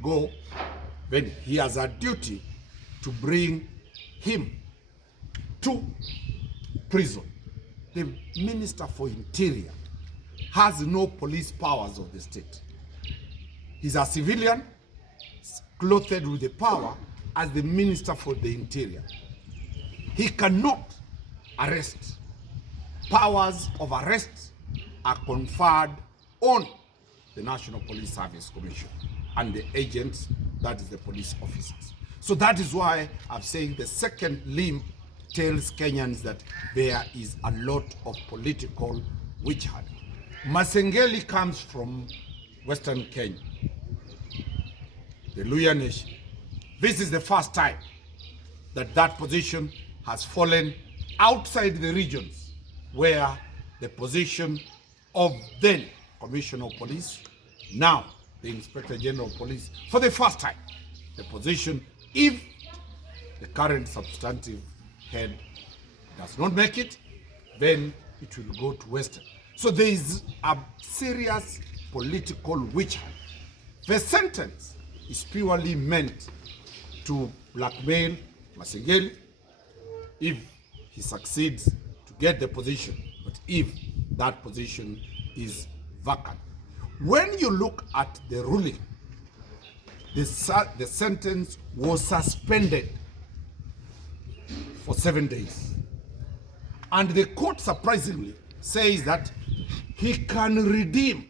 let go, then he has a duty to bring him to prison. The Minister for Interior has no police powers of the state. He's a civilian clothed with the power as the Minister for the Interior. He cannot arrest. Powers of arrest are conferred on the National Police Service Commission and the agents, that is the police officers. So that is why I'm saying the second limb tells Kenyans that there is a lot of political witch hunt. Masengeli comes from Western Kenya, the Luhya Nation. This is the first time that that position has fallen outside the regions where the position of then Commissioner of Police, now the Inspector General of Police, for the first time, the position, if the current substantive head does not make it, then it will go to Western. So there is a serious political witch hunt. The sentence is purely meant to blackmail Masengeli if he succeeds to get the position, but if that position is vacant. When you look at the ruling, the sentence was suspended for 7 days. And the court surprisingly says that he can redeem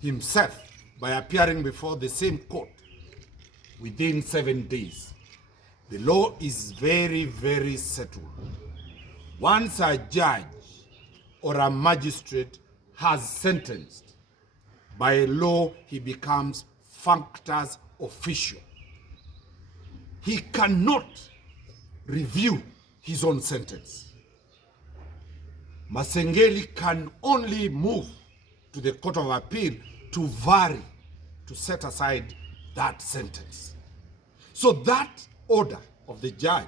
himself by appearing before the same court within 7 days. The law is very, very settled. Once a judge or a magistrate has sentenced, by law he becomes functus official. He cannot review his own sentence. Masengeli can only move to the Court of Appeal to vary, to set aside that sentence. So that order of the judge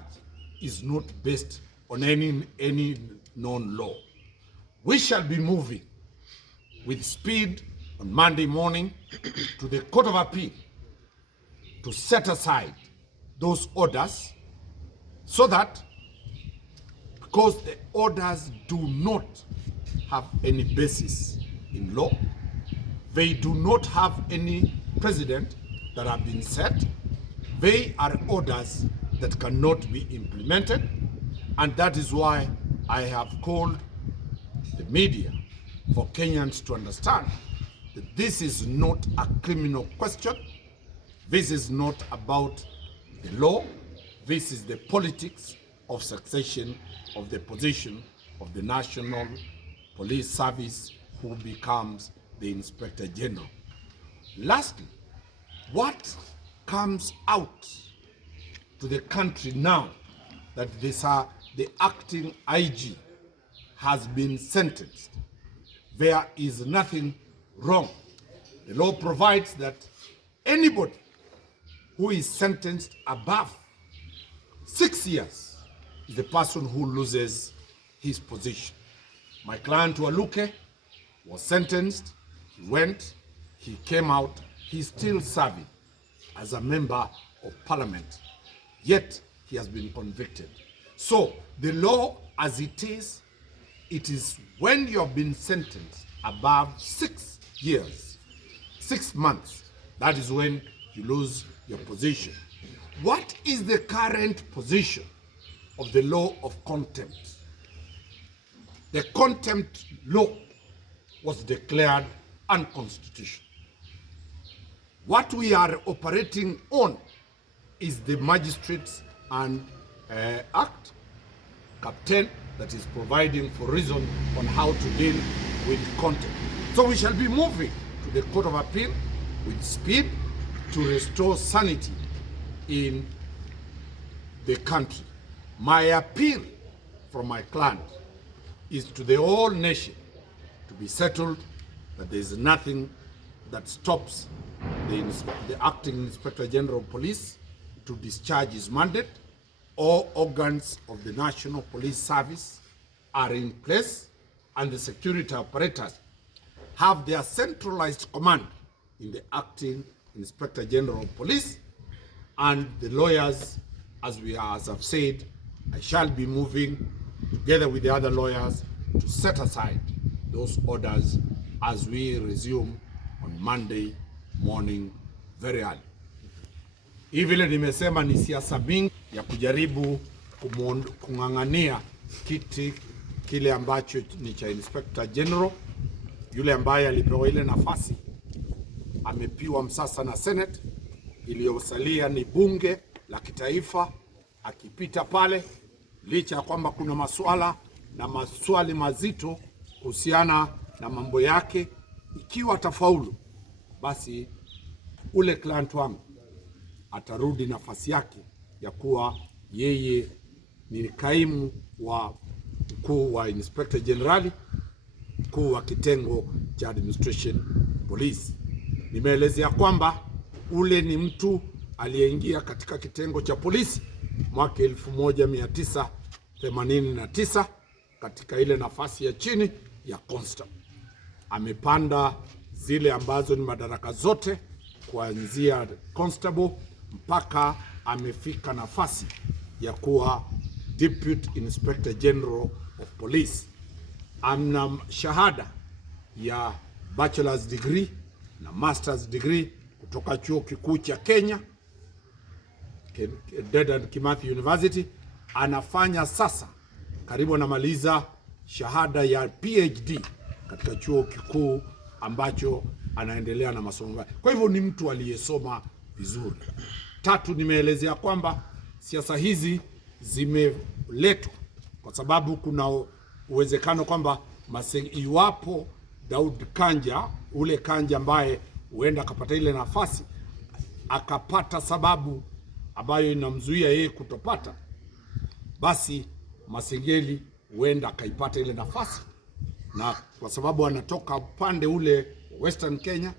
is not based on any known law. We shall be moving with speed on Monday morning to the Court of Appeal to set aside those orders, so that, because the orders do not have any basis in law, they do not have any precedent that have been set, they are orders that cannot be implemented, and that is why I have called the media for Kenyans to understand that this is not a criminal question. This is not about the law. This is the politics of succession of the position of the National Police Service, who becomes the Inspector General. Lastly, what comes out to the country now that the acting IG has been sentenced? There is nothing wrong. The law provides that anybody who is sentenced above 6 years is the person who loses his position. My client Waluke was sentenced, he went, he came out, he's still serving as a member of parliament, yet he has been convicted. So the law as it is when you have been sentenced above 6 years, 6 months, that is when you lose your position. What is the current position of the law of contempt? The contempt law was declared unconstitutional. What we are operating on is the Magistrates and Act, Cap 10, that is providing for reason on how to deal with contempt. So we shall be moving to the Court of Appeal with speed to restore sanity in the country. My appeal from my client is to the whole nation to be settled that there is nothing that stops the acting Inspector General of Police to discharge his mandate. All organs of the National Police Service are in place, and the security operators have their centralized command in the acting Inspector General of Police, and the lawyers, as I've said, I shall be moving together with the other lawyers to set aside those orders as we resume on Monday morning very early. Hivi vile nimesema ni siasa mingi ya kujaribu kung'ang'ania kiti kile ambacho ni cha Inspector General. Yule ambaye alipewa ile nafasi amepiwa msasa na Senate, iliyosalia ni bunge la kitaifa. Akipita pale, licha ya kwamba kuna maswali mazito kuhusiana na mambo yake, ikiwa atafaulu, basi ule client wangu atarudi nafasi yake ya kuwa yeye ni kaimu wa mkuu wa Inspector General, mkuu wa kitengo cha Administration Police. Nimeelezea kwamba ule ni mtu aliyeingia katika kitengo cha polisi mwaka 1989 katika ile nafasi ya chini ya constable. Amepanda zile ambazo ni madaraka zote kuanzia constable mpaka amefika nafasi ya kuwa Deputy Inspector General of Police. Amna shahada ya bachelor's degree na master's degree kutoka chuo kikuu cha Kenya, Dedan Kimathi University. Anafanya sasa karibu anamaliza shahada ya PhD katika chuo kikuu ambacho anaendelea na masomo. Kwa hivyo ni mtu aliyesoma vizuri. Tatu, nimeelezea kwamba siasa hizi zimeletwa kwa sababu kuna uwezekano kwamba iwapo Daud Kanja, ule Kanja ambaye huenda akapata ile nafasi, akapata sababu ambayo inamzuia yeye kutopata, basi Masengeli huenda akaipata ile nafasi, na kwa sababu anatoka upande ule Western Kenya,